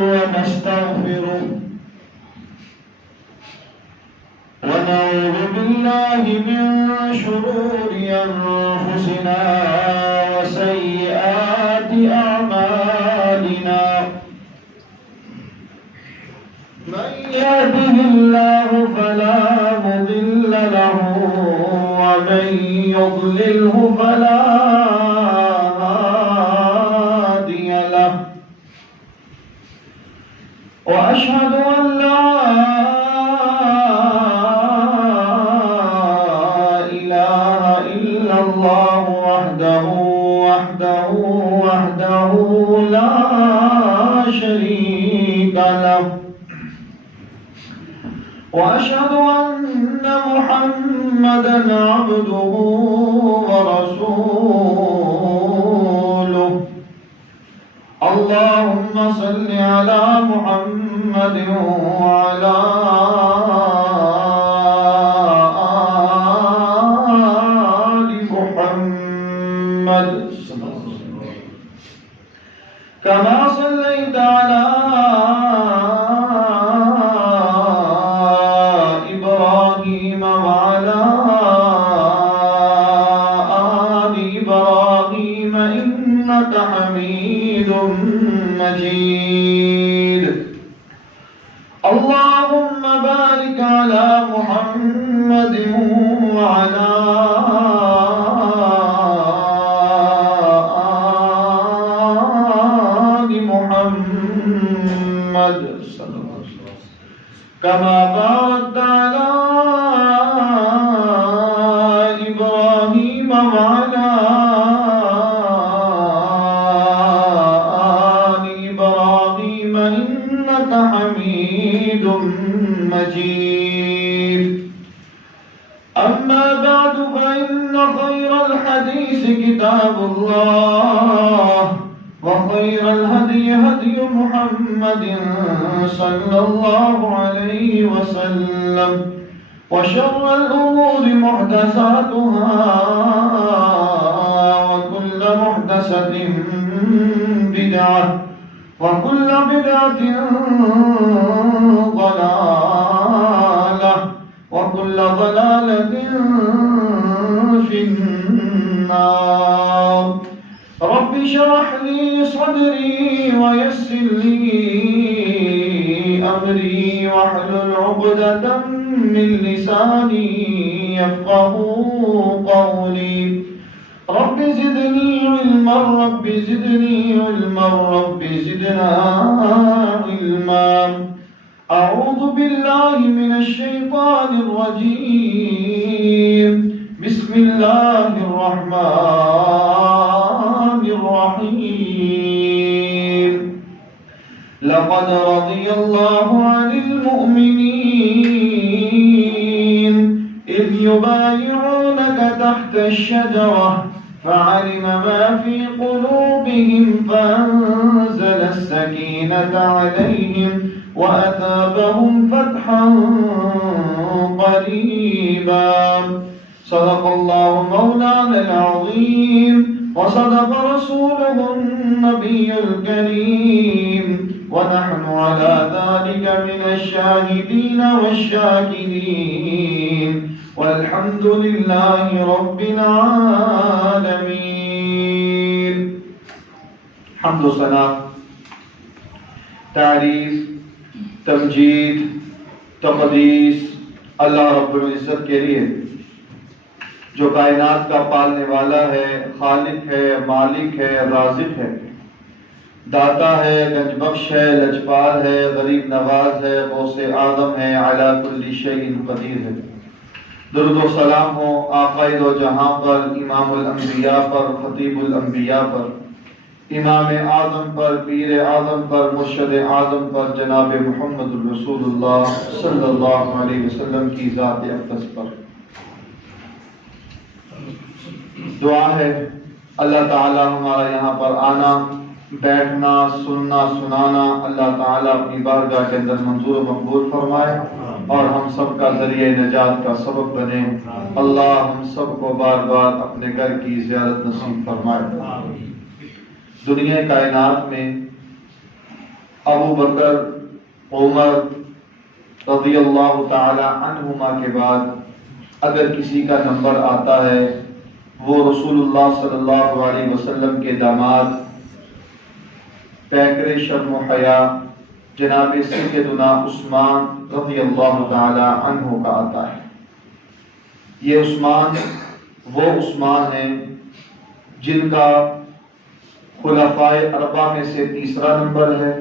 ونستغفره ونعوذ بالله من شرور أنفسنا وسيئات أعمالنا من يهده الله فلا مضل له ومن يضلله فلا هادي له وأشهد أن لا إله إلا الله وحده لا شريك له وأشهد أن محمدًا عبده ورسوله اللهم صل على محمد وعلى آل محمد كما صليت على إبراهيم وعلى آل إبراهيم إنك حميد مجيد اللهم بارك على محمد وعلى آل محمد كما باركت على إبراهيم وعلى حميد مجيد أما بعد فإن خير الحديث كتاب الله وخير الهدي هدي محمد صلى الله عليه وسلم وشر الأمور محدثاتها وكل محدثة بدعة وكل بدعة ضلالة وكل ضلالة في النار رب اشرح لي صدري ويسر لي أمري واحلل عقدة من لساني يفقهوا قولي رب زدني علما رب زدني علما رب زدنا علما أعوذ بالله من الشيطان الرجيم بسم الله الرحمن الرحيم لقد رضي الله عن المؤمنين إذ يبايعونك تحت الشجرة فعلم ما في قلوبهم فأنزل السكينة عليهم وأثابهم فتحا قريبا صدق الله مولانا العظيم وصدق رسوله النبي الكريم ونحن على ذلك من الشاهدين والشاكرين والحمد لله رب العالمين حمد و ثنا تعریف تمجید تقدیس اللہ رب العزت کے لیے جو کائنات کا پالنے والا ہے خالق ہے مالک ہے رازق ہے داتا ہے گنج بخش ہے لجپال ہے غریب نواز ہے غوث اعظم ہے علی کل شیء قدیر ہے درود و سلام ہو آقائے دو جہاں پر امام الانبیاء پر خطیب الانبیاء پر امام اعظم پر پیر اعظم پر مرشد اعظم پر جناب محمد رسول اللہ صلی اللہ علیہ وسلم کی ذات اقدس پر دعا ہے اللہ تعالی ہمارا یہاں پر آنا بیٹھنا سننا سنانا اللہ تعالیٰ اپنی بارگاہ کے اندر منظور و مقبول فرمائے اور ہم سب کا ذریعہ نجات کا سبب بنے اللہ ہم سب کو بار بار اپنے گھر کی زیارت نصیب فرمائے دنیا کائنات میں ابو بکر عمر رضی اللہ تعالی عنہما کے بعد اگر کسی کا نمبر آتا ہے وہ رسول اللہ صلی اللہ علیہ وسلم کے داماد پیکر شرم و حیا جناب سیدنا عثمان رضی اللہ تعالی عنہ کا آتا ہے۔ یہ عثمان وہ عثمان ہیں جن کا خلفائے اربعہ میں سے تیسرا نمبر ہے۔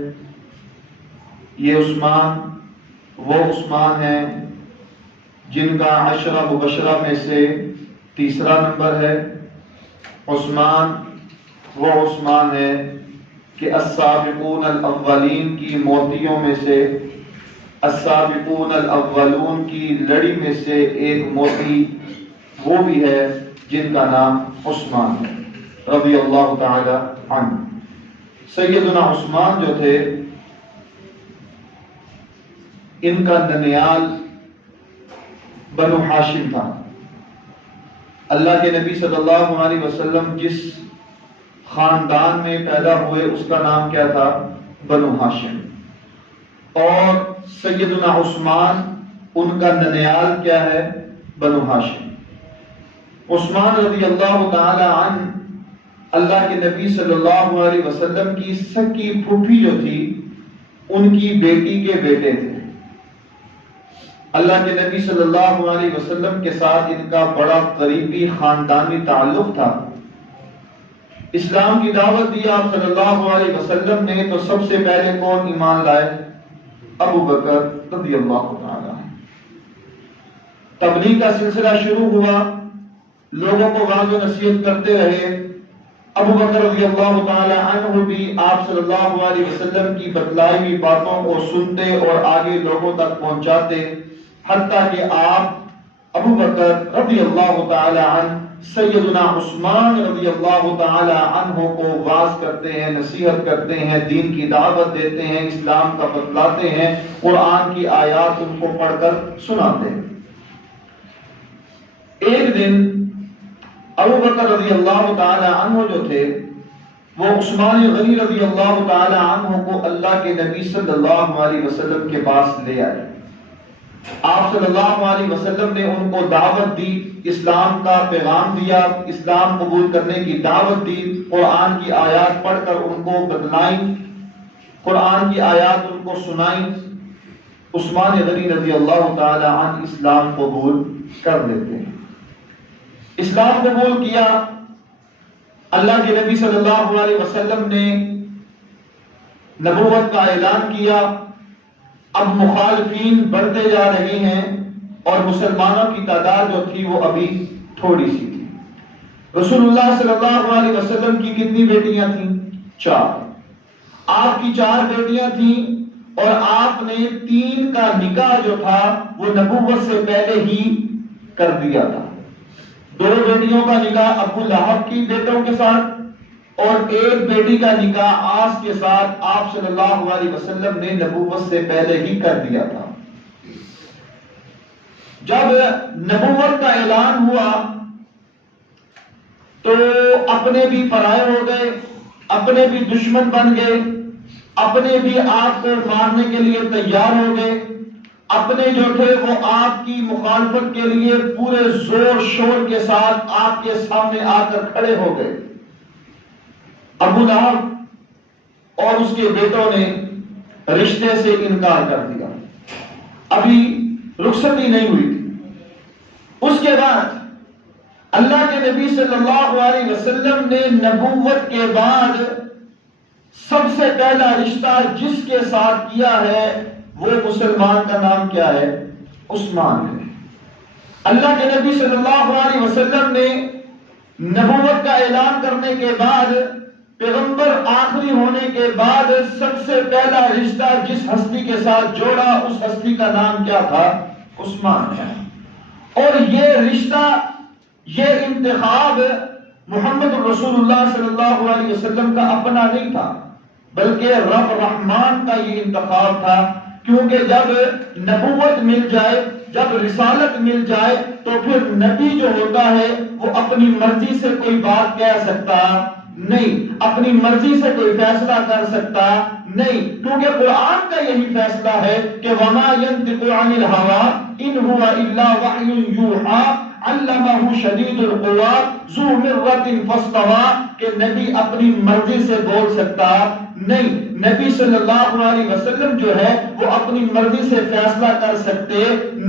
یہ عثمان وہ عثمان ہیں جن کا عشرہ مبشرہ میں سے تیسرا نمبر ہے۔ عثمان وہ عثمان ہے کہ السابقون الاولین کی موتیوں میں سے، السابقون الاولون کی لڑی میں سے ایک موتی وہ بھی ہے جن کا نام عثمان ہے رضی اللہ تعالی عنہ۔ سیدنا عثمان جو تھے ان کا ننیال بنو ہاشم تھا۔ اللہ کے نبی صلی اللہ علیہ وسلم جس خاندان میں پیدا ہوئے اس کا نام کیا تھا؟ بنو ہاشم۔ اور سیدنا عثمان ان کا ننیال کیا ہے؟ بنو ہاشم۔ عثمان رضی اللہ تعالی عنہ اللہ کے نبی صلی اللہ علیہ وسلم کی سکی پھوپھی جو تھی ان کی بیٹی کے بیٹے تھے۔ اللہ کے نبی صلی اللہ علیہ وسلم کے ساتھ ان کا بڑا قریبی خاندانی تعلق تھا۔ اسلام کی دعوت دی آپ صلی اللہ علیہ وسلم نے تو سب سے پہلے کون ایمان لائے؟ ابو بکر رضی اللہ تعالی عنہ۔ تبلیغ کا سلسلہ شروع ہوا، لوگوں کو واعظ و نصیحت کرتے رہے۔ ابو بکر رضی اللہ تعالی عنہ بھی آپ صلی اللہ علیہ وسلم کی بتلائی ہوئی باتوں کو سنتے اور آگے لوگوں تک پہنچاتے، حتیٰ کہ آپ ابو بکر رضی اللہ تعالی عنہ سیدنا عثمان رضی اللہ تعالی عنہ کو واعظ کرتے ہیں، نصیحت کرتے ہیں، دین کی دعوت دیتے ہیں، اسلام کا بتلاتے ہیں، قرآن کی آیات ان کو پڑھ کر سناتے ہیں۔ ایک دن ابو بکر رضی اللہ تعالی عنہ جو تھے وہ عثمان غنی رضی اللہ تعالی عنہ کو اللہ کے نبی صلی اللہ علیہ وسلم کے پاس لے آئے۔ آپ صلی اللہ علیہ وسلم نے ان کو دعوت دی، اسلام کا پیغام دیا، اسلام قبول کرنے کی دعوت دی، قرآن کی آیات پڑھ کر ان کو بتلائیں، قرآن کی آیات ان کو سنائیں۔ عثمان غنی رضی اللہ تعالی عنہ اسلام قبول کر لیتے ہیں۔ اسلام قبول کیا، اللہ کے نبی صلی اللہ علیہ وسلم نے نبوت کا اعلان کیا۔ اب مخالفین بڑھتے جا رہے ہیں اور مسلمانوں کی تعداد جو تھی وہ ابھی تھوڑی سی تھی۔ رسول اللہ صلی اللہ علیہ وسلم کی کتنی بیٹیاں تھیں؟ 4۔ آپ کی 4 بیٹیاں تھیں اور آپ نے 3 کا نکاح جو تھا وہ نبوت سے پہلے ہی کر دیا تھا۔ 2 بیٹیوں کا نکاح ابو لہب کی بیٹوں کے ساتھ اور 1 بیٹی کا نکاح آس کے ساتھ آپ صلی اللہ علیہ وسلم نے نبوت سے پہلے ہی کر دیا تھا۔ جب نبوت کا اعلان ہوا تو اپنے بھی پرائے ہو گئے، اپنے بھی دشمن بن گئے، اپنے بھی آپ کو مارنے کے لیے تیار ہو گئے، اپنے جو تھے وہ آپ کی مخالفت کے لیے پورے زور شور کے ساتھ آپ کے سامنے آ کر کھڑے ہو گئے۔ ابو لہب اور اس کے بیٹوں نے رشتے سے انکار کر دیا، ابھی رخصتی نہیں ہوئی تھی۔ اس کے بعد اللہ کے نبی صلی اللہ علیہ وسلم نے نبوت کے بعد سب سے پہلا رشتہ جس کے ساتھ کیا ہے وہ مسلمان کا نام کیا ہے؟ عثمان ہے۔ اللہ کے نبی صلی اللہ علیہ وسلم نے نبوت کا اعلان کرنے کے بعد، پیغمبر آخری ہونے کے بعد سب سے پہلا رشتہ جس ہستی کے ساتھ جوڑا اس ہستی کا نام کیا تھا؟ عثمان ہے۔ اور یہ رشتہ، یہ انتخاب محمد رسول اللہ صلی اللہ علیہ وسلم کا اپنا نہیں تھا، بلکہ رب رحمان کا یہ انتخاب تھا، کیونکہ جب نبوت مل جائے، جب رسالت مل جائے تو پھر نبی جو ہوتا ہے وہ اپنی مرضی سے کوئی بات کہہ سکتا نہیں، اپنی مرضی سے کوئی فیصلہ کر سکتا نہیں، کیونکہ قرآن کا یہی فیصلہ ہے کہ وما ينطق عن الهوى ان هو الا وحی یوحی علمہ شدید القوی ذو مرۃ فاستوى، کہ نبی اپنی مرضی سے بول سکتا نہیں، نبی صلی اللہ علیہ وسلم جو ہے وہ اپنی مرضی سے فیصلہ کر سکتے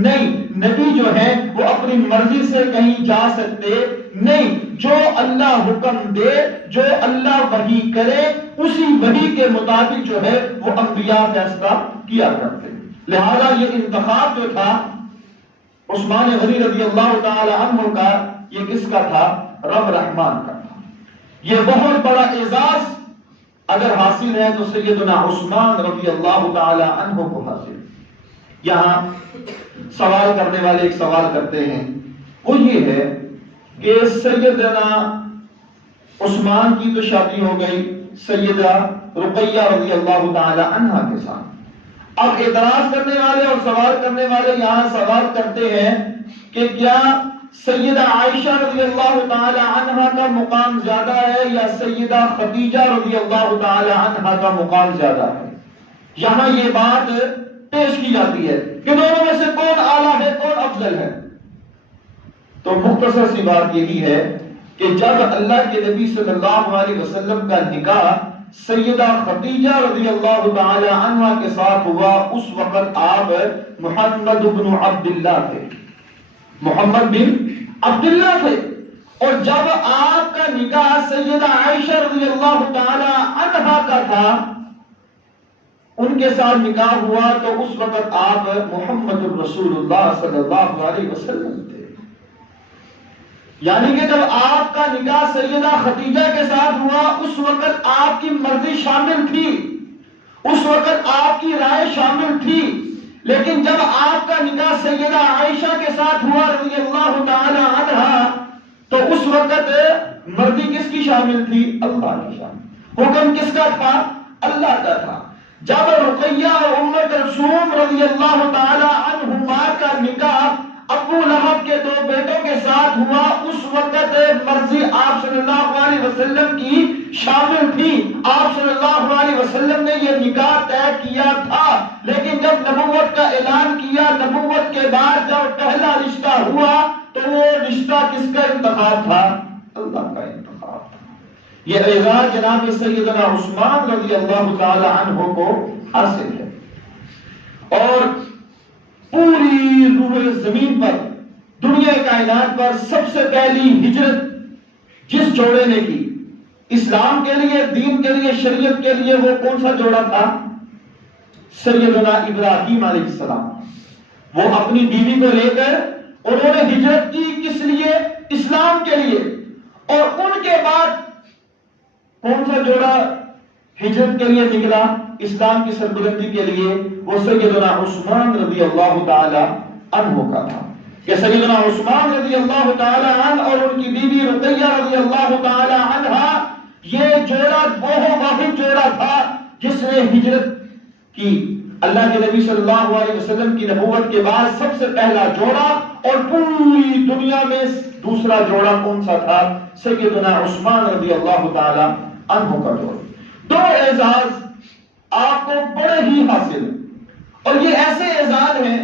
نہیں، نبی جو ہے وہ اپنی مرضی سے کہیں جا سکتے نہیں، جو اللہ حکم دے، جو اللہ وحی کرے، اسی وحی کے مطابق جو ہے وہ انبیاء فیصلہ کیا کرتے۔ لہذا یہ انتخاب جو تھا عثمان غنی رضی اللہ تعالی عنہ کا، یہ کس کا تھا؟ رب رحمان کا تھا۔ یہ بہت بڑا اعزاز اگر حاصل ہے تو سیدنا عثمان رضی اللہ تعالی عنہ کو حاصل۔ یہاں سوال کرنے والے ایک سوال کرتے ہیں، وہ یہ ہے کہ سیدنا عثمان کی تو شادی ہو گئی سیدہ رقیہ رضی اللہ تعالی عنہا کے ساتھ، اب اعتراض کرنے والے اور سوال کرنے والے یہاں سوال کرتے ہیں کہ کیا سیدہ عائشہ رضی اللہ تعالی عنہا کا مقام زیادہ ہے یا سیدہ خدیجہ رضی اللہ تعالی عنہا کا مقام زیادہ ہے؟ یہاں یہ بات پیش کی جاتی ہے کہ دونوں میں سے کون اعلیٰ ہے، کون افضل ہے؟ تو مختصر سی بات یہی ہے کہ جب اللہ کے نبی صلی اللہ علیہ وسلم کا نکاح سیدہ خدیجہ رضی اللہ تعالی عنہا کے ساتھ ہوا، اس وقت آپ محمد بن عبداللہ تھے، محمد بن عبداللہ تھے، اور جب آپ کا نکاح سیدہ عائشہ رضی اللہ تعالی عنہا کا تھا، ان کے ساتھ نکاح ہوا تو اس وقت آپ محمد رسول اللہ صلی اللہ علیہ وسلم تھے۔ یعنی کہ جب آپ کا نکاح سیدہ خدیجہ کے ساتھ ہوا اس وقت آپ کی مرضی شامل تھی، اس وقت آپ کی رائے شامل تھی، لیکن جب آپ کا نکاح سیدہ عائشہ کے ساتھ ہوا رضی اللہ تعالی عنہا تو اس وقت مرضی کس کی شامل تھی؟ اللہ کی شامل، حکم کس کا تھا؟ اللہ کا تھا۔ جب رقیہ اور ام کلثوم رضی اللہ تعالی عنہما کا نکاح ابو لہب کے دو بیٹوں کے ساتھ ہوا اس وقت مرضی آپ صلی اللہ علیہ وسلم کی شامل تھی، آپ صلی اللہ علیہ وسلم نے یہ نکاح طے کیا تھا، لیکن جب نبوت کا اعلان کیا، نبوت کے بعد جب پہلا رشتہ ہوا تو وہ رشتہ کس کا انتخاب تھا؟ اللہ کا انتخاب تھا۔ یہ اعزاز جناب سیدنا عثمان رضی اللہ تعالی عنہ کو حاصل ہے، اور پوری روح زمین پر، دنیا کائنات پر سب سے پہلی ہجرت جس جوڑے نے کی اسلام کے لیے، دین کے لیے، شریعت کے لیے، وہ کون سا جوڑا تھا؟ سیدنا ابراہیم علیہ السلام۔ وہ اپنی بیوی کو لے کر انہوں نے ہجرت کی، کس لیے؟ اسلام کے لیے۔ اور ان کے بعد کون سا جوڑا ہجرت کے لیے نکلا اسلام کی سربلندی کے لیے؟ وہ سیدنا عثمان رضی اللہ تعالی عنہ کا تھا، کہ سیدنا عثمان رضی اللہ تعالی عنہ اور ان کی بیوی رقیہ رضی اللہ تعالی عنہا، یہ جوڑا وہ واحد جوڑا تھا جس نے ہجرت کی۔ اللہ کے نبی صلی اللہ علیہ وسلم کی نبوت کے بعد سب سے پہلا جوڑا، اور پوری دنیا میں دوسرا جوڑا کون سا تھا؟ سیدنا عثمان رضی اللہ تعالی عنہ کا جوڑا۔ دو اعزاز آپ کو بڑے ہی حاصل ہیں، اور یہ ایسے اعزاز ہیں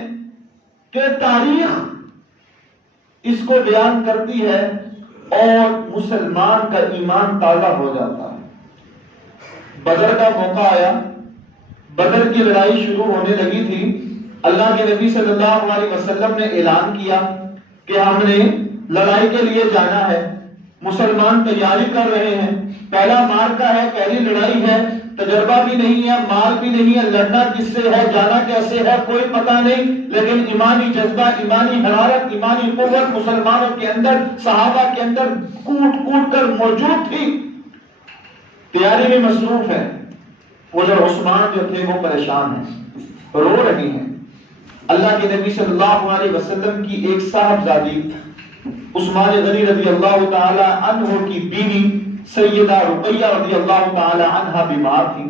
کہ تاریخ اس کو بیان کرتی ہے اور مسلمان کا ایمان تازہ ہو جاتا ہے۔ بدر کا موقع آیا، بدر کی لڑائی شروع ہونے لگی تھی، اللہ کے نبی صلی اللہ علیہ وسلم نے اعلان کیا کہ ہم نے لڑائی کے لیے جانا ہے، مسلمان تیاری کر رہے ہیں، پہلا مارکا ہے، پہلی لڑائی ہے، تجربہ بھی نہیں ہے، مال بھی نہیں ہے، لڑنا کس سے ہے، جانا کیسے ہے، کوئی پتہ نہیں، لیکن ایمانی جذبہ، ایمانی حرارت، ایمانی قوت مسلمانوں کے اندر، صحابہ کے اندر کوٹ کوٹ کر موجود تھی، تیاری میں مصروف ہے۔ ادھر عثمان جو تھے وہ پریشان ہیں، رو رہی ہیں۔ اللہ کے نبی صلی اللہ علیہ وسلم کی ایک صاحبزادی عثمان غنی رضی اللہ تعالی عنہ کی بیوی سیدہ رقیہ رضی اللہ تعالی عنہا بیمار تھی۔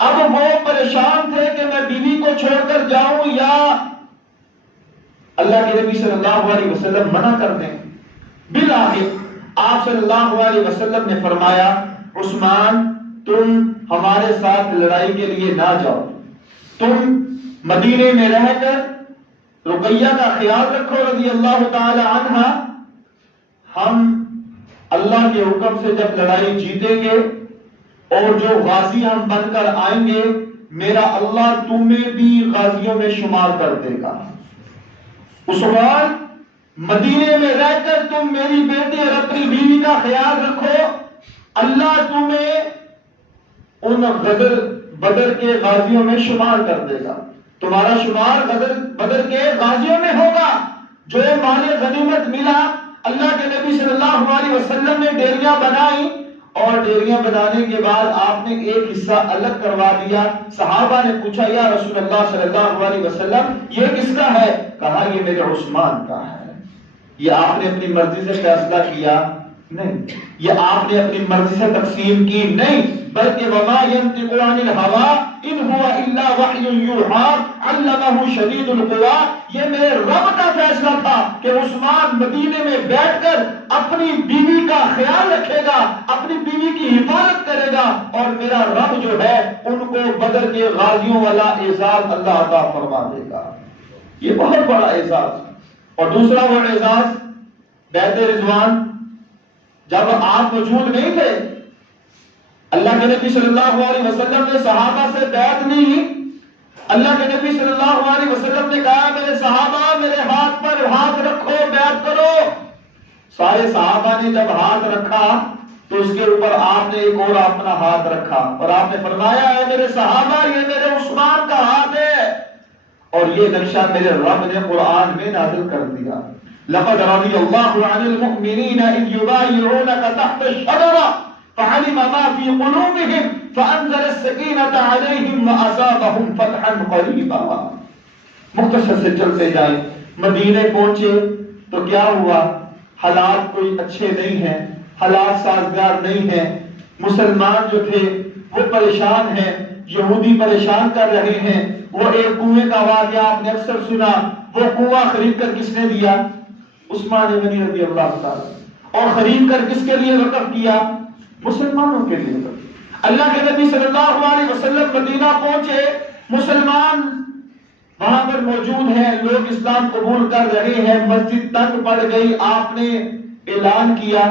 اب وہ پریشان تھے کہ میں بیوی کو چھوڑ کر جاؤں یا اللہ کے نبی صلی اللہ علیہ وسلم منع کر دیں۔ بالآخر آپ صلی اللہ علیہ وسلم نے فرمایا عثمان تم ہمارے ساتھ لڑائی کے لیے نہ جاؤ، تم مدینے میں رہ کر رقیہ کا خیال رکھو رضی اللہ تعالی عنہ، ہم اللہ کے حکم سے جب لڑائی جیتیں گے اور جو غازی ہم بن کر آئیں گے میرا اللہ تمہیں بھی غازیوں میں شمار کر دے گا۔ عثمان مدینے میں رہ کر تم میری بیٹی اور اپنی بیوی کا خیال رکھو، اللہ تمہیں ان بدر کے غازیوں میں شمار کر دے گا، تمہارا شمار بدر کے غازیوں میں ہوگا۔ جو مال غنیمت ملا اللہ کے نبی صلی اللہ علیہ وسلم نے ڈیریاں بنائی اور ڈیریاں بنانے کے بعد آپ نے ایک حصہ الگ کروا دیا۔ صحابہ نے پوچھا یا رسول اللہ صلی اللہ علیہ وسلم یہ کس کا ہے؟ کہا یہ میرے عثمان کا ہے۔ یہ آپ نے اپنی مرضی سے فیصلہ کیا نہیں، یہ آپ نے اپنی مرضی سے تقسیم کی نہیں، بلکہ وما ينطق عن الهوى ان هو الا وحی یوحى علمہ شدید القوى، یہ میرے رب کا فیصلہ تھا کہ عثمان مدینے میں بیٹھ کر اپنی بیوی کا خیال رکھے گا، اپنی بیوی کی حفاظت کرے گا، اور میرا رب جو ہے ان کو بدر کے غازیوں والا اعزاز اللہ عطا فرما دے گا۔ یہ بہت بڑا اعزاز۔ اور دوسرا وہ اعزاز بیعت رضوان، جب آپ موجود نہیں تھے اللہ کے نبی صلی اللہ علیہ وسلم نے صحابہ سے بیعت لی، اللہ کے نبی صلی اللہ علیہ وسلم نے کہا میرے صحابہ میرے ہاتھ پر ہاتھ رکھو بیعت کرو۔ سارے صحابہ نے جب ہاتھ رکھا تو اس کے اوپر آپ نے ایک اور اپنا ہاتھ رکھا اور آپ نے فرمایا اے میرے صحابہ یہ میرے عثمان کا ہاتھ ہے، اور یہ نقشہ میرے رب نے قرآن میں نازل کر دیا۔ لقد رضي الله عن المؤمنين إذ يبايعونك تحت الشجرة فعلم ما في قلوبهم فأنزل السكينة عليهم وأصابهم فتحا قريبا۔ مختصر سے چلتے جائیں، مدینے پہنچے تو کیا ہوا؟ حالات کوئی اچھے نہیں ہیں، حالات سازگار نہیں ہیں، مسلمان جو تھے وہ پریشان ہیں، یہودی پریشان کر رہے ہیں۔ وہ ایک کنویں کا واقعہ آپ نے اکثر سنا، وہ کنواں خرید کر کس نے دیا؟ عثمان غنی رضی اللہ تعالی، اور خرید کر کس کے لیے وقف کیا؟ مسلمانوں کے لیے وقف۔ اللہ کے نبی صلی اللہ علیہ وسلم مدینہ پہنچے، مسلمان وہاں پر موجود ہیں، لوگ اسلام قبول کر رہے ہیں، مسجد تنگ پڑ گئی، آپ نے اعلان کیا،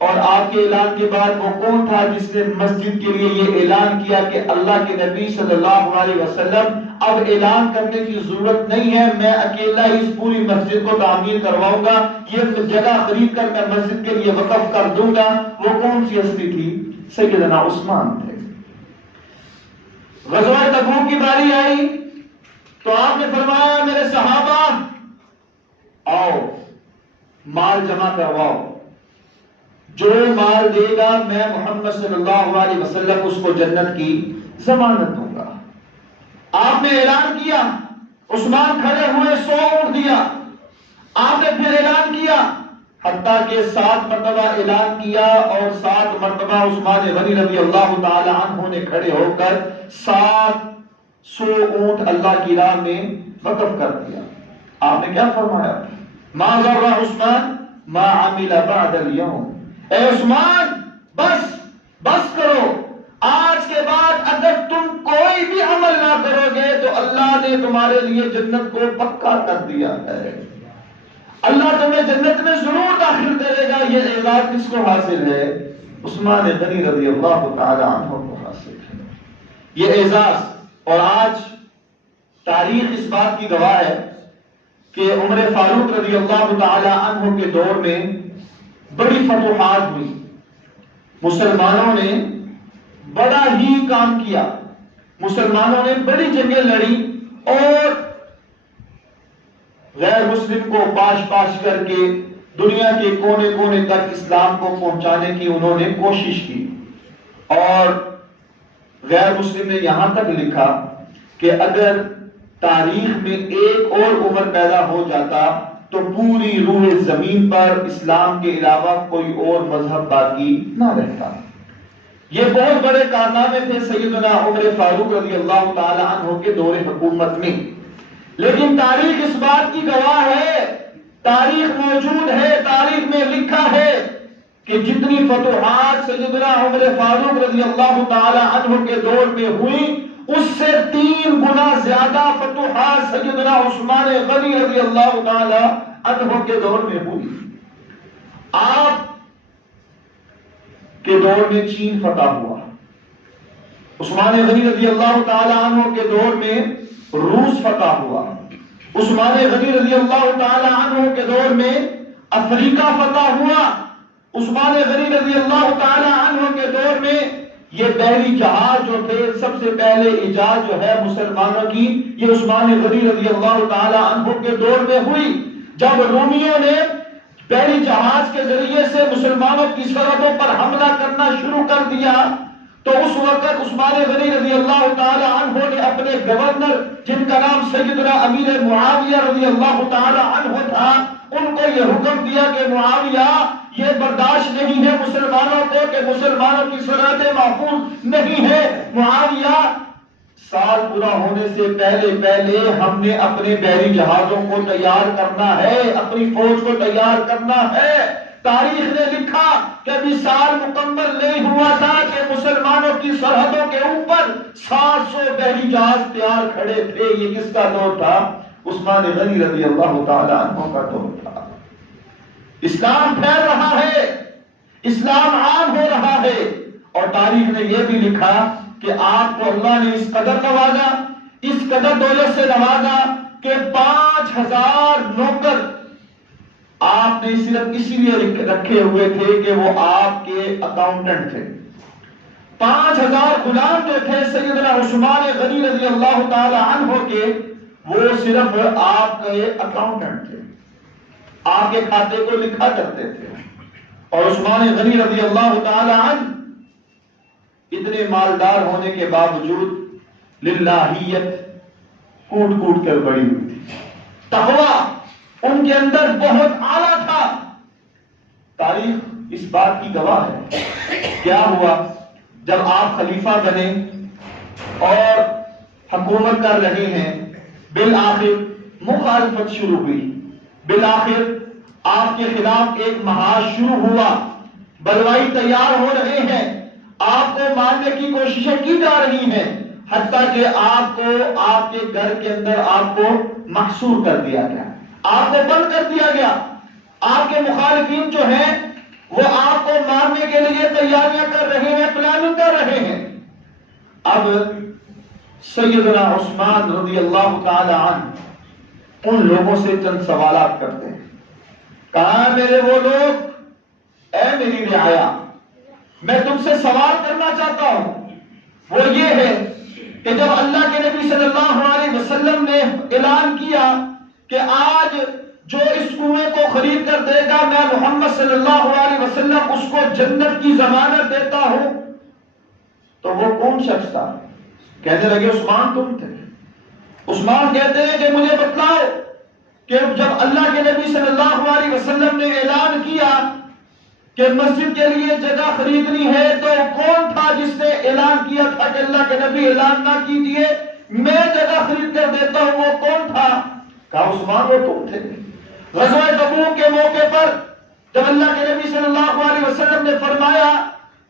اور آپ کے اعلان کے بعد وہ کون تھا جس نے مسجد کے لیے یہ اعلان کیا کہ اللہ کے نبی صلی اللہ علیہ وسلم اب اعلان کرنے کی ضرورت نہیں ہے، میں اکیلا ہی اس پوری مسجد کو تعمیر کرواؤں گا، یہ جگہ خرید کر میں مسجد کے لیے وقف کر دوں گا؟ وہ کون سی ہستی تھی؟ سیدنا عثمان تھے۔ غزوہ تبوک کی باری آئی تو آپ نے فرمایا میرے صحابہ آؤ مال جمع کرواؤ، جو مال دے گا میں محمد صلی اللہ علیہ وسلم اس کو جنت کی ضمانت دوں گا۔ آپ نے اعلان کیا، عثمان کھڑے ہوئے 100 اونٹ دیا، آپ نے پھر اعلان کیا، حتیٰ کہ 7 مرتبہ اعلان کیا، اور 7 مرتبہ عثمان غنی رضی اللہ تعالی عنہ نے کھڑے ہو کر 700 اونٹ اللہ کی راہ میں وقف کر دیا۔ آپ نے کیا فرمایا؟ ما ضر عثمان ما عمل بعد اليوم، اے عثمان بس کرو، آج کے بعد اگر تم کوئی بھی عمل نہ کرو گے تو اللہ نے تمہارے لیے جنت کو پکا کر دیا ہے، اللہ تمہیں جنت میں ضرور داخل کرے گا۔ یہ اعزاز کس کو حاصل ہے؟ عثمان غنی رضی اللہ تعالی عنہ کو حاصل ہے یہ اعزاز۔ اور آج تاریخ اس بات کی گواہ ہے کہ عمر فاروق رضی اللہ تعالی عنہ کے دور میں بڑی فتوحات ہوئی، مسلمانوں نے بڑا ہی کام کیا، مسلمانوں نے بڑی جنگیں لڑی، اور غیر مسلم کو پاش کر کے دنیا کے کونے کونے تک اسلام کو پہنچانے کی انہوں نے کوشش کی۔ اور غیر مسلم نے یہاں تک لکھا کہ اگر تاریخ میں ایک اور عمر پیدا ہو جاتا تو پوری روح زمین پر اسلام کے علاوہ کوئی اور مذہب باقی نہ رہتا۔ یہ بہت بڑے کارنامے تھے سیدنا عمر فاروق رضی اللہ تعالی عنہ کے دور حکومت میں، لیکن تاریخ اس بات کی گواہ ہے تاریخ موجود ہے، تاریخ میں لکھا ہے کہ جتنی فتوحات سیدنا عمر فاروق رضی اللہ تعالی عنہ کے دور میں ہوئی، اس سے 3 گنا زیادہ فتوحات سیدنا عثمان غنی رضی اللہ تعالی عنہ کے دور میں ہوئی۔ آپ کے دور میں چین فتح ہوا، عثمان غنی رضی اللہ تعالی عنہ کے دور میں روس فتح ہوا، عثمان غنی رضی اللہ تعالی عنہ کے دور میں افریقہ فتح ہوا، عثمان غنی رضی اللہ تعالی عنہ کے دور میں یہ بحری جہاز جو تھے، سب سے پہلے ایجاد جو ہے مسلمانوں کی، یہ عثمان غنی رضی اللہ تعالی عنہ کے دور میں ہوئی۔ جب رومیوں نے بحری جہاز کے ذریعے سے مسلمانوں کی سرحدوں پر حملہ کرنا شروع کر دیا، تو اس وقت عثمان غنی رضی اللہ تعالی عنہ نے اپنے گورنر، جن کا نام سیدنا امیر معاویہ رضی اللہ تعالی عنہ تھا، ان کو یہ حکم دیا کہ معاویہ، یہ برداشت نہیں ہے مسلمانوں کو کہ مسلمانوں کی سرحدیں محفوظ نہیں ہے۔ معاویہ، سال پورا ہونے سے پہلے ہم نے اپنے بحری جہازوں کو تیار کرنا ہے، اپنی فوج کو تیار کرنا ہے۔ تاریخ نے لکھا کہ ابھی سال مکمل نہیں ہوا تھا کہ مسلمانوں کی سرحدوں کے اوپر 700 بحری جہاز تیار کھڑے تھے۔ یہ کس کا دور تھا؟ عثمان غنی رضی اللہ تعالی عنہ کا دور تھا۔ اسلام پھیل رہا ہے، اسلام عام ہو رہا ہے، اور تاریخ نے یہ بھی لکھا کہ آپ کو اللہ نے اس قدر نوازا، اس قدر دولت سے نوازا کہ 5000 نوکر آپ نے صرف اسی لیے رکھے ہوئے تھے کہ وہ آپ کے اکاؤنٹنٹ تھے۔ 5000 غلام جو تھے سیدنا عثمان غنی رضی اللہ تعالی عنہ کے، وہ صرف آپ کے اکاؤنٹنٹ تھے، آپ کے کھاتے کو لکھا کرتے تھے۔ اور عثمان غنی رضی اللہ تعالی عنہ اتنے مالدار ہونے کے باوجود للہیت کوٹ کوٹ کر بڑی ہوئی تھی، تقویٰ ان کے اندر بہت اعلیٰ تھا۔ تاریخ اس بات کی گواہ ہے۔ کیا ہوا؟ جب آپ خلیفہ بنے اور حکومت کر رہے ہیں، بالآخر مخالفت شروع ہوئی، بالآخر آپ کے خلاف ایک محاذ شروع ہوا، بلوائی تیار ہو رہے ہیں، آپ کو مارنے کی کوششیں کی جا رہی ہیں، حتیٰ کہ آپ کو آپ کے گھر کے اندر آپ کو محصور کر دیا گیا، آپ کو بند کر دیا گیا۔ آپ کے مخالفین جو ہیں وہ آپ کو مارنے کے لیے تیاریاں کر رہے ہیں، پلاننگ کر رہے ہیں۔ اب سیدنا عثمان رضی اللہ تعالی عنہ ان لوگوں سے چند سوالات کرتے ہیں۔ کہاں میرے وہ لوگ، اے میری رعایا، میں تم سے سوال کرنا چاہتا ہوں، وہ یہ ہے کہ جب اللہ کے نبی صلی اللہ علیہ وسلم نے اعلان کیا کہ آج جو اس کنویں کو خرید کر دے گا، میں محمد صلی اللہ علیہ وسلم اس کو جنت کی ضمانت دیتا ہوں، تو وہ کون شخص تھا؟ کہنے لگے عثمان تم تھے۔ عثمان کہتے ہیں کہ مجھے بتلاؤ کہ جب اللہ کے نبی صلی اللہ علیہ وسلم نے اعلان کیا کہ مسجد کے لیے جگہ خریدنی ہے، تو کون تھا جس نے اعلان کیا تھا کہ اللہ کے نبی اعلان نہ کیجیے، میں جگہ خرید کر دیتا ہوں، وہ کون تھا؟ کہا عثمان وہ تم تھے۔ غزوہ تبوک کے موقع پر جب اللہ کے نبی صلی اللہ علیہ وسلم نے فرمایا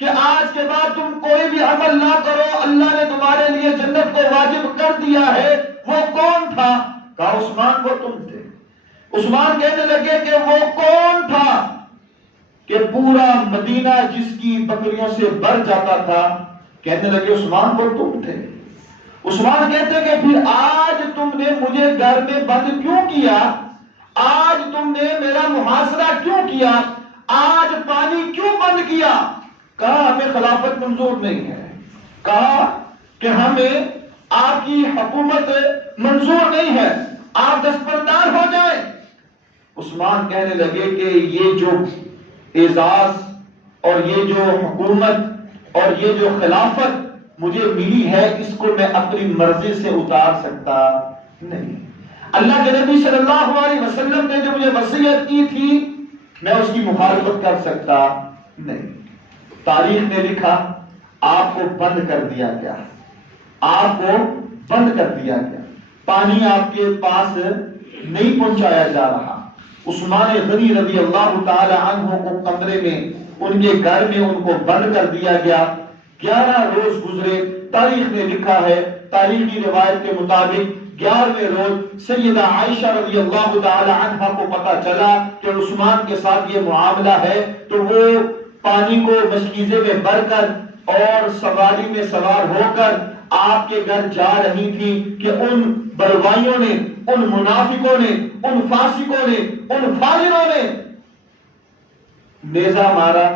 کہ آج کے بعد تم کوئی بھی عمل نہ کرو، اللہ نے تمہارے لیے جنت کو واجب کر دیا ہے، وہ کون تھا؟ کہا عثمان وہ تم تھے۔ عثمان کہنے لگے کہ وہ کون تھا کہ پورا مدینہ جس کی بکریوں سے بھر جاتا تھا؟ کہنے لگے عثمان وہ تم تھے۔ عثمان کہتے کہ پھر آج تم نے مجھے گھر میں بند کیوں کیا؟ آج تم نے میرا محاصرہ کیوں کیا؟ آج پانی کیوں بند کیا؟ کہا ہمیں خلافت منظور نہیں ہے، کہا کہ ہمیں آپ کی حکومت منظور نہیں ہے، آپ دستبردار ہو جائیں۔ عثمان کہنے لگے کہ یہ جو اعزاز اور یہ جو حکومت اور یہ جو خلافت مجھے ملی ہے، اس کو میں اپنی مرضی سے اتار سکتا نہیں۔ اللہ کے نبی صلی اللہ علیہ وسلم نے جو مجھے وصیت کی تھی، میں اس کی مخالفت کر سکتا نہیں۔ تاریخ نے لکھا آپ کو بند کر دیا گیا، آپ کو بند کر دیا گیا، پانی آپ کے پاس نہیں پہنچایا جا رہا۔ عثمان غنی رضی اللہ تعالی عنہ کو کمرے میں ان کے گھر میں ان کو بند کر دیا گیا. 11 روز گزرے. تاریخ نے لکھا ہے، تاریخی روایت کے مطابق 11ویں روز سیدہ عائشہ رضی اللہ تعالی عنہ کو پتہ چلا کہ عثمان کے ساتھ یہ معاملہ ہے، تو وہ پانی کو مشکیزے میں بھر کر اور سواری میں سوار ہو کر آپ کے گھر جا رہی تھی کہ ان بلوائیوں نے، ان منافقوں نے، ان فاسقوں نے، ان فاجروں نے نیزہ مارا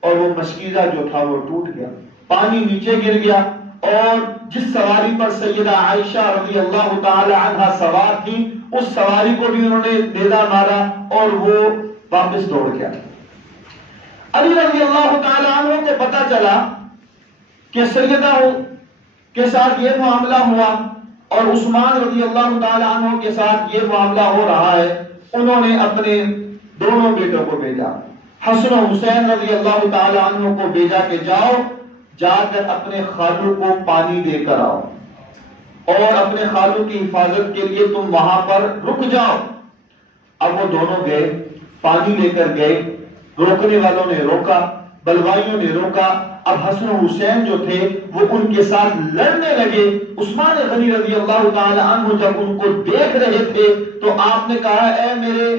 اور وہ مشکیزہ جو تھا وہ ٹوٹ گیا، پانی نیچے گر گیا، اور جس سواری پر سیدہ عائشہ رضی اللہ تعالی عنہ سوار تھی اس سواری کو بھی انہوں نے نیزہ مارا اور وہ واپس دوڑ گیا. علی رضی اللہ تعالی عنہ کو پتہ چلا کہ سیدہ کے ساتھ یہ معاملہ ہوا اور عثمان رضی اللہ تعالی عنہ کے ساتھ یہ معاملہ ہو رہا ہے. انہوں نے اپنے دونوں بیٹوں کو بھیجا، حسن و حسین رضی اللہ تعالی عنہ کو بھیجا کہ جا کر اپنے خالو کو پانی دے کر آؤ اور اپنے خالو کی حفاظت کے لیے تم وہاں پر رک جاؤ. اب وہ دونوں گئے، پانی لے کر گئے، روکنے والوں نے روکا، بلوائیوں نے روکا. اب حسن و حسین جو تھے وہ ان کے ساتھ لڑنے لگے. عثمان غنی رضی اللہ تعالی عنہ جب ان کو دیکھ رہے تھے تو آپ نے کہا، اے میرے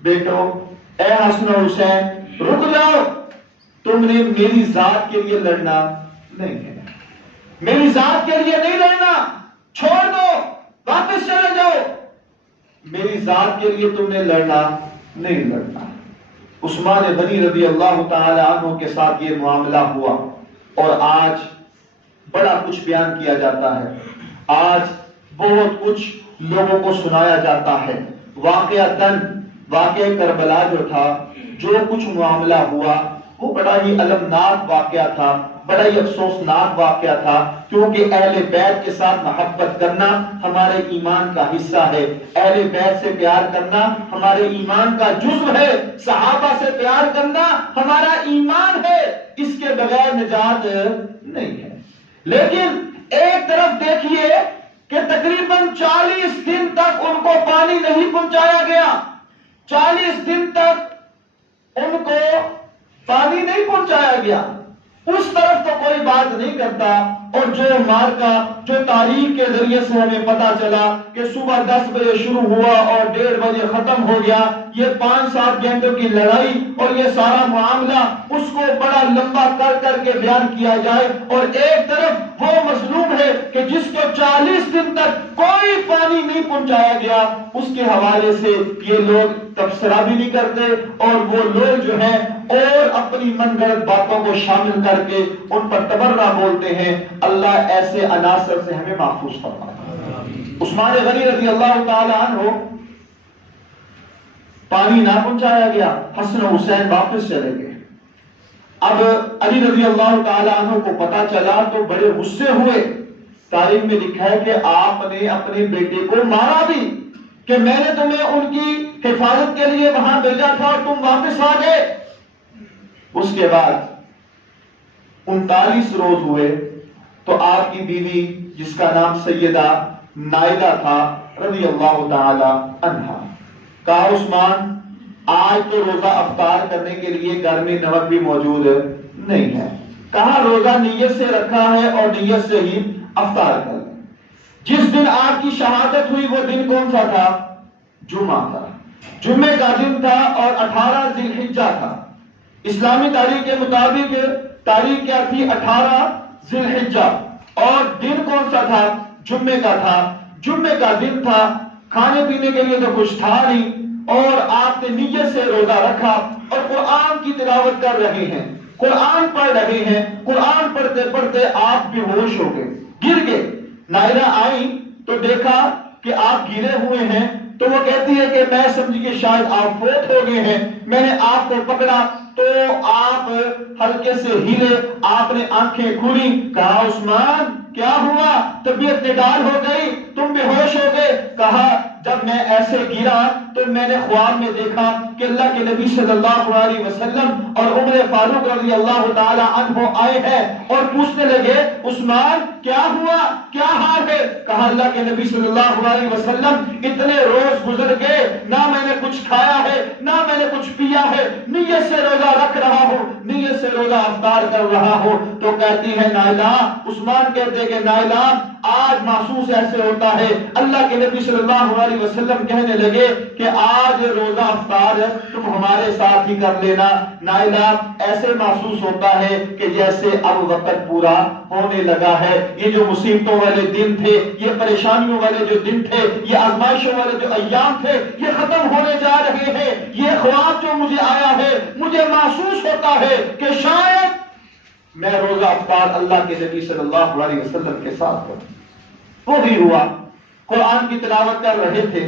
بیٹو، اے حسن و حسین، رک جاؤ، تم نے میری ذات کے لیے لڑنا نہیں ہے، میری ذات کے لیے نہیں لڑنا، چھوڑ دو، واپس چلے جاؤ، میری ذات کے لیے تم نے لڑنا نہیں لڑنا. عثمان غنی رضی اللہ تعالی عنہ کے ساتھ یہ معاملہ ہوا اور آج بڑا کچھ بیان کیا جاتا ہے، آج بہت کچھ لوگوں کو سنایا جاتا ہے. واقعہ کربلا جو تھا، جو کچھ معاملہ ہوا وہ بڑا ہی المناک واقعہ تھا، بڑا ہی افسوسناک واقعہ تھا، کیونکہ اہل بیت کے ساتھ محبت کرنا ہمارے ایمان کا حصہ ہے، اہل بیت سے پیار کرنا ہمارے ایمان کا جزو ہے، صحابہ سے پیار کرنا ہمارا ایمان ہے، اس کے بغیر نجات نہیں ہے. لیکن ایک طرف دیکھیے کہ تقریباً 40 دن تک ان کو پانی نہیں پہنچایا گیا، 40 دن تک ان کو پانی نہیں پہنچایا گیا. اس طرف تو کوئی بات نہیں کرتا، اور جو مارکا جو تاریخ کے ذریعے سے ہمیں پتا چلا کہ صبح 10 بجے شروع ہوا اور 1:30 بجے ختم ہو گیا، یہ 5-7 گھنٹوں کی لڑائی اور یہ سارا معاملہ اس کو بڑا لمبا کر کے بیان کیا جائے. اور ایک طرف وہ مظلوم ہے کہ جس کو 40 دن تک کوئی پانی نہیں پہنچایا گیا، اس کے حوالے سے یہ لوگ تبصرہ بھی نہیں کرتے، اور وہ لوگ جو ہیں اور اپنی من گھڑت باتوں کو شامل کر کے ان پر تبرہ بولتے ہیں. اللہ ایسے عناصر سے ہمیں محفوظ فرمائے. عثمان غنی رضی اللہ تعالی عنہ پانی نہ پہنچایا گیا، حسن و حسین واپس چلے گئے. اب علی رضی اللہ تعالی عنہ کو پتا چلا تو بڑے غصے ہوئے. تاریخ میں لکھا ہے کہ آپ نے اپنے بیٹے کو مارا بھی کہ میں نے تمہیں ان کی حفاظت کے لیے وہاں بھیجا تھا اور تم واپس آ گئے. اس کے بعد 39 روز ہوئے تو آپ کی بیوی جس کا نام سیدہ نائلہ تھا رضی اللہ تعالی عنہا، کہا عثمان آج تو روزہ افطار کرنے کے لیے گھر میں نمک بھی موجود نہیں ہے، کہا روزہ نیت سے رکھا ہے اور نیت سے ہی افطار کر لیں. جس دن آپ کی شہادت ہوئی وہ دن کون سا تھا؟ جمعہ تھا، جمعے کا دن تھا اور 18 ذی الحجہ تھا. اسلامی تاریخ کے مطابق تاریخ کیا تھی؟ 18 ذی الحجہ، اور دن کون سا تھا؟ جمعے کا تھا. جمعے کا دن تھا، کھانے پینے کے لیے تو کچھ تھا نہیں، اور آپ نے نیت سے روزہ رکھا اور قرآن کی تلاوت کر رہے ہیں، قرآن پڑھ رہے ہیں. قرآن پڑھتے پڑھتے آپ بے ہوش ہو گئے، گر گئے. نائرہ آئی تو دیکھا کہ آپ گرے ہوئے ہیں، تو وہ کہتی ہے کہ میں سمجھی کہ شاید آپ فوت ہو گئے ہیں. میں نے آپ کو پکڑا تو آپ ہلکے سے ہلے، آپ نے آنکھیں کھولی. کہا عثمان کیا ہوا؟ طبیعت نڈال ہو گئی، تم بے ہوش ہو گئے. کہا جب میں ایسے گرا تو میں نے خواب میں دیکھا کہ اللہ کے نبی صلی اللہ علیہ وسلم اور عمر فاروق رضی اللہ تعالی عنہ آئے ہیں اور پوچھنے لگے عثمان کیا ہوا، کیا حال ہے؟ کہا اللہ کے نبی صلی اللہ علیہ وسلم اتنے روز گزر گئے، نہ میں نے کچھ کھایا ہے نہ میں نے کچھ پیا ہے، نیت سے روزہ رکھ رہا ہوں، نیت سے روزہ افطار کر رہا ہوں۔ تو کہتی ہے نائلہ، عثمان کہتے کہ نائلہ آج محسوس ایسے ہوتا ہے۔ اللہ کے نبی صلی اللہ علیہ وسلم کہنے لگے کہ آج روزہ افطار تم ہمارے ساتھ ہی کر لینا۔ نائلہ ایسے محسوس ہوتا ہے کہ جیسے اب وقت پورا ہونے لگا ہے، یہ جو مصیبتوں والے دن تھے، یہ پریشانیوں والے جو دن تھے، یہ آزمائشوں والے جو ایام تھے، یہ ختم ہونے جا رہے ہیں۔ یہ خواب جو مجھے آیا ہے، مجھے محسوس ہوتا ہے کہ شاید میں روزہ افطار اللہ کے نبی صلی اللہ علیہ وسلم کے ساتھ کروں۔ وہ بھی ہوا، قرآن کی تلاوت کر رہے تھے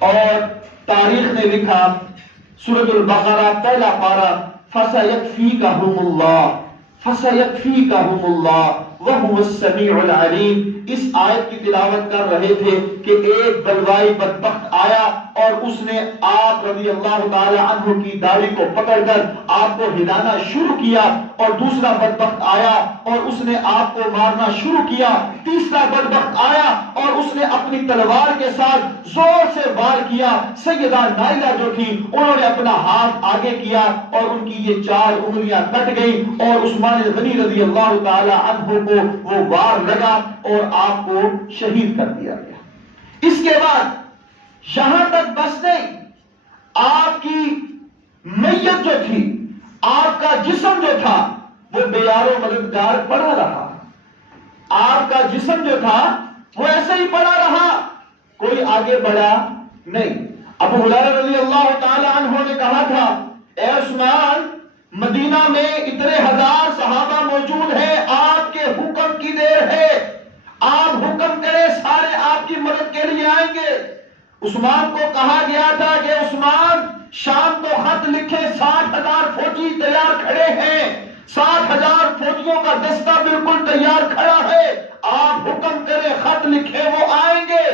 اور تاریخ نے لکھا سورۃ البقرہ پہلا پارہ فَسَيَكْفِيكَهُمُ اللَّهُ فَسَيَكْفِيكَهُمُ اللَّهُ وَهُوَ السَّمِيعُ الْعَلِيمُ۔ اس آیت کی تلاوت کر رہے تھے کہ ایک بلوائی بدبخت آیا اور اس نے آپ رضی اللہ تعالی عنہ کی داڑھی کو پکڑ کر آپ کو ہلانا شروع کیا، اور دوسرا بدبخت آیا اور اس نے آپ کو مارنا شروع کیا، تیسرا بدبخت آیا اور اس نے اپنی تلوار کے ساتھ زور سے وار کیا۔ سیدہ نائلہ جو تھی انہوں نے اپنا ہاتھ آگے کیا اور ان کی یہ 4 انگلیاں کٹ گئی اور عثمان غنی رضی اللہ تعالی عنہ کو وہ وار لگا اور آپ کو شہید کر دیا گیا۔ اس کے بعد یہاں تک بس نہیں، آپ کی میت جو تھی، آپ کا جسم جو تھا وہ بے یار و مددگار پڑا رہا، آپ کا جسم جو تھا وہ ایسے ہی پڑا رہا، کوئی آگے بڑھا نہیں۔ ابو ہریرہ رضی اللہ تعالی عنہ نے کہا تھا اے عثمان، مدینہ میں اتنے ہزار صحابہ موجود ہیں، آپ کے حکم کی دیر ہے، آپ حکم کریں سارے آپ کی مدد کے لیے آئیں گے۔ عثمان کو کہا گیا تھا کہ عثمان شام کو خط لکھے، 60,000 فوجی تیار کھڑے ہیں، 60,000 فوجیوں کا دستہ بالکل تیار کھڑا ہے، آپ حکم کریں خط لکھے وہ آئیں گے۔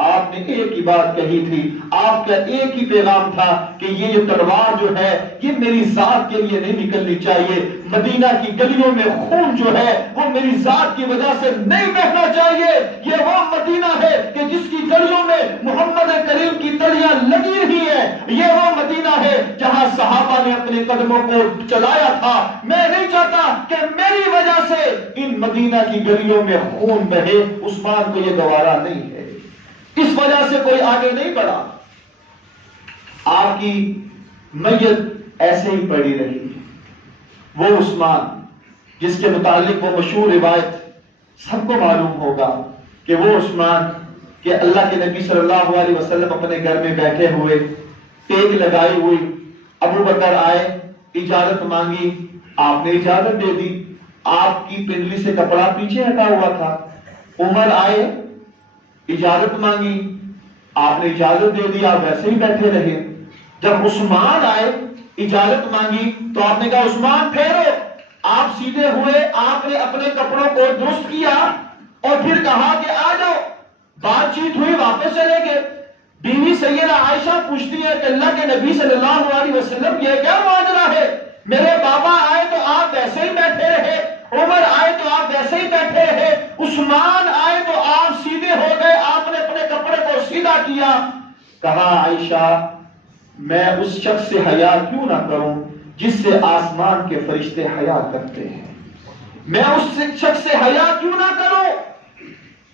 آپ نے ایک ہی بات کہی تھی، آپ کا ایک ہی پیغام تھا کہ یہ جو تلوار جو ہے یہ میری ذات کے لیے نہیں نکلنی چاہیے، مدینہ کی گلیوں میں خون جو ہے وہ میری ذات کی وجہ سے نہیں بہنا چاہیے۔ یہ وہ مدینہ ہے کہ جس کی گلیوں میں محمد کریم کی تلیاں لگی رہی ہیں، یہ وہ مدینہ ہے جہاں صحابہ نے اپنے قدموں کو چلایا تھا۔ میں نہیں چاہتا کہ میری وجہ سے ان مدینہ کی گلیوں میں خون بہے، عثمان کو یہ گوارا نہیں ہے، اس وجہ سے کوئی آگے نہیں بڑھا۔ آپ کی میت ایسے ہی پڑی رہی۔ وہ عثمان جس کے متعلق وہ مشہور روایت سب کو معلوم ہوگا کہ وہ عثمان کہ اللہ کے نبی صلی اللہ علیہ وسلم اپنے گھر میں بیٹھے ہوئے، ٹیک لگائی ہوئی، ابو بکر آئے، اجازت مانگی، آپ نے اجازت دے دی، آپ کی پنڈلی سے کپڑا پیچھے ہٹا ہوا تھا۔ عمر آئے، اجازت مانگی، آپ نے اجازت دے دی، آپ ویسے ہی بیٹھے رہے۔ جب عثمان آئے، اجازت مانگی تو آپ نے کہا عثمان پھیرو، آپ سیدھے ہوئے، آپ نے اپنے کپڑوں کو درست کیا اور پھر کہا کہ آ جاؤ، بات چیت ہوئی، واپس چلے گئے۔ بیوی سیدہ عائشہ پوچھتی ہے کہ اللہ کے نبی صلی اللہ علیہ وسلم یہ کیا معاملہ ہے؟ میرے بابا آئے تو آپ ویسے ہی بیٹھے رہے، عمر آئے تو آپ ویسے ہی بیٹھے رہے، عثمان آئے تو آپ سیدھے ہو گئے، آپ نے اپنے کپڑے کو سیدھا کیا۔ کہا عائشہ میں اس شخص سے حیا کیوں نہ کروں جس سے آسمان کے فرشتے حیا کرتے ہیں، میں اس شخص سے حیا کیوں نہ کروں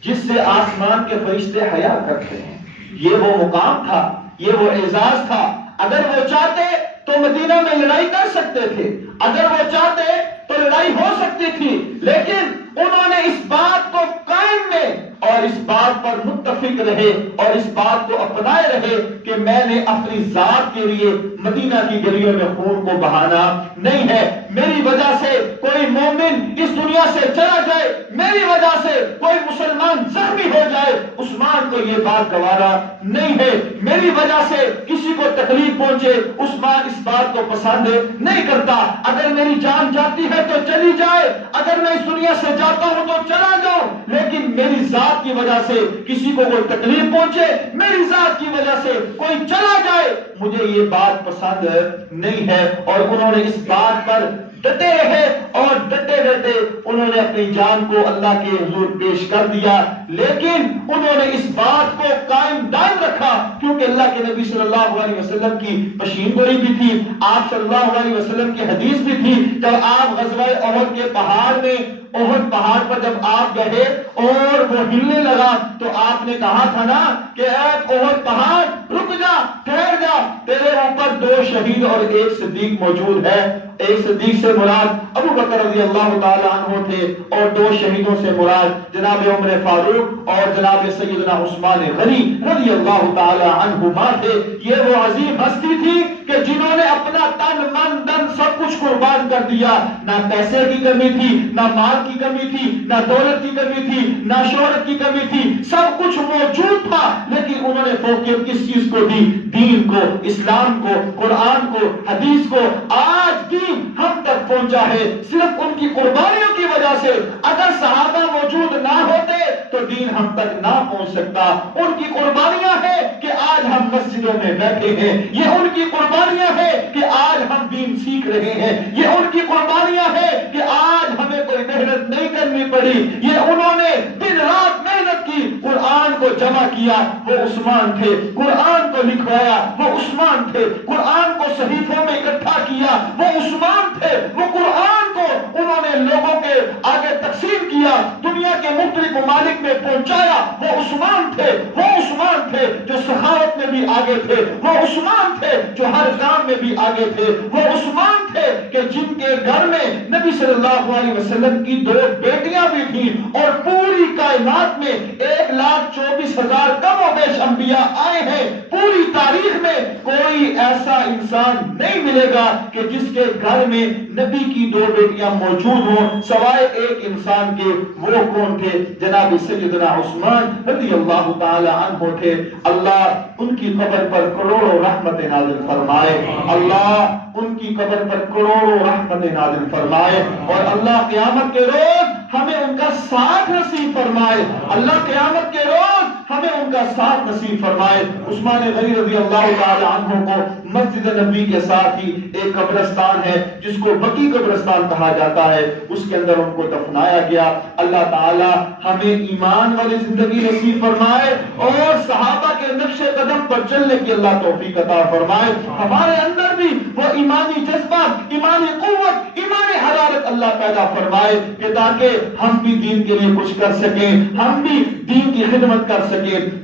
جس سے آسمان کے فرشتے حیا کرتے ہیں۔ یہ وہ مقام تھا، یہ وہ اعزاز تھا۔ اگر وہ چاہتے تو مدینہ میں لڑائی کر سکتے تھے، اگر وہ چاہتے تو لڑائی ہو سکتی تھی، لیکن انہوں نے اس بات کو قائم میں اور اس بات پر متفق رہے اور اس بات کو اپنائے رہے کہ میں نے اپنی ذات کے لیے مدینہ کی گلیوں میں خون کو بہانا نہیں ہے۔ میری وجہ سے کوئی مومن اس دنیا سے چلا جائے، میری وجہ سے کوئی مسلمان زخمی ہو جائے، عثمان کو کو یہ بات گوارا نہیں ہے، میری وجہ سے کسی کو تکلیف پہنچے عثمان اس بات کو پسند نہیں کرتا۔ اگر میری جان جاتی ہے تو چلی جائے، اگر میں اس دنیا سے جاتا ہوں تو چلا جاؤں، لیکن میری ذات کی وجہ سے کسی کو کوئی تکلیف پہنچے، میری ذات کی وجہ سے کوئی چلا جائے، مجھے یہ بات پسند نہیں ہے۔ اور انہوں نے اس بات پر ڈٹے رہے اور ڈٹے ڈٹے انہوں نے اپنی جان کو اللہ کے حضور پیش کر دیا، لیکن انہوں نے اس بات کو قائم دائم رکھا، کیونکہ اللہ کے نبی صلی اللہ علیہ وسلم کی پشین گوئی بھی تھی، آپ صلی اللہ علیہ وسلم کی حدیث بھی تھی۔ جب آپ غزوہ احد کے پہاڑ میں، احد پہاڑ پر جب آپ گئے اور وہ ہلنے لگا تو آپ نے کہا تھا نا کہ اے احد پہاڑ رک جا، ٹھہر جا، تیرے اوپر 2 شہید اور 1 صدیق موجود ہے۔ ایک صدیق سے مراد ابو بکر رضی اللہ تعالی عنہ تھے اور 2 شہیدوں سے مراد جناب عمر فاروق اور جناب سیدنا عثمان غنی رضی اللہ تعالی عنہما تھے۔ یہ وہ عظیم ہستی تھی کہ جنہوں نے اپنا تن من دن سب کچھ قربان کر دیا، نہ پیسے کی کمی تھی، نہ مال کی کمی تھی، نہ دولت کی کمی تھی، نہ شہرت کی کمی تھی، سب کچھ موجود تھا، لیکن انہوں نے فوقیت کس چیز کو دی؟ دین کو، اسلام کو، قرآن کو، حدیث کو۔ آج دین ہم تک پہنچا ہے صرف ان کی قربانیوں کی وجہ سے۔ اگر صحابہ موجود نہ ہوتے تو دین ہم تک نہ پہنچ سکتا۔ ان کی قربانیاں ہیں کہ آج ہم مسجدوں میں بیٹھے ہیں، یہ ان کی قربانیاں ہیں کہ آج ہم دین سیکھ رہے ہیں، یہ ان کی قربانیاں ہیں کہ آج ہمیں کوئی محنت نہیں کرنی پڑی، یہ انہوں نے دن رات محنت کی، قرآن کو جمع کیا، وہ عثمان تھے، قرآن کو لکھوایا، وہ عثمان تھے، قرآن کو صحیفوں میں اکٹھا کیا، وہ عثمان تھے، وہ قرآن کو انہوں نے لوگوں کے آگے تقسیم کیا، دنیا کے مختلف ممالک میں پہنچایا، وہ عثمان تھے، وہ عثمان تھے جو سخاوت میں بھی آگے تھے، وہ عثمان تھے جو ہر کام میں بھی آگے تھے، وہ عثمان تھے کہ جن کے گھر میں نبی صلی اللہ علیہ وسلم کی 2 بیٹیاں بھی تھیں، اور پوری کائنات میں 1,24,000 کم و بیش انبیاء آئے ہیں، پوری تاریخ میں کوئی ایسا انسان نہیں ملے گا کہ جس کے گھر میں نبی کی 2 بیٹیاں موجود ہوں سوائے ایک انسان کے۔ وہ کون تھے؟ جناب سیدنا عثمان رضی اللہ تعالی عنہ تھے۔ اللہ ان کی قبر پر کروڑوں رحمت نازل فرمائے، اللہ ان کی قبر پر کروڑوں رحمت نازل فرمائے، اور اللہ قیامت کے روز ہمیں ان کا ساتھ نصیب فرمائے، اللہ قیامت کے روز ہمیں ان کا ساتھ نصیب فرمائے۔ عثمان غنی رضی اللہ تعالی عنہ کو مسجد نبی کے ساتھ ہی ایک قبرستان ہے جس کو بقیع قبرستان کہا جاتا ہے، اس کے اندر ان کو دفنایا گیا۔ اللہ تعالی ہمیں ایمان والی زندگی نصیب فرمائے اور صحابہ کے نقش قدم پر چلنے کی اللہ توفیق عطا فرمائے۔ ہمارے اندر بھی وہ ایمانی جذبہ، ایمانی قوت، ایمانی حرارت اللہ پیدا فرمائے کہ تاکہ ہم بھی دین کے لیے کچھ کر سکیں، ہم بھی دین کی خدمت کر سکیں۔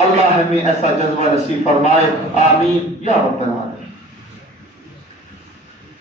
اللہ ہمیں ایسا جذبہ نصیب فرمائے، آمین یا رب العالمین۔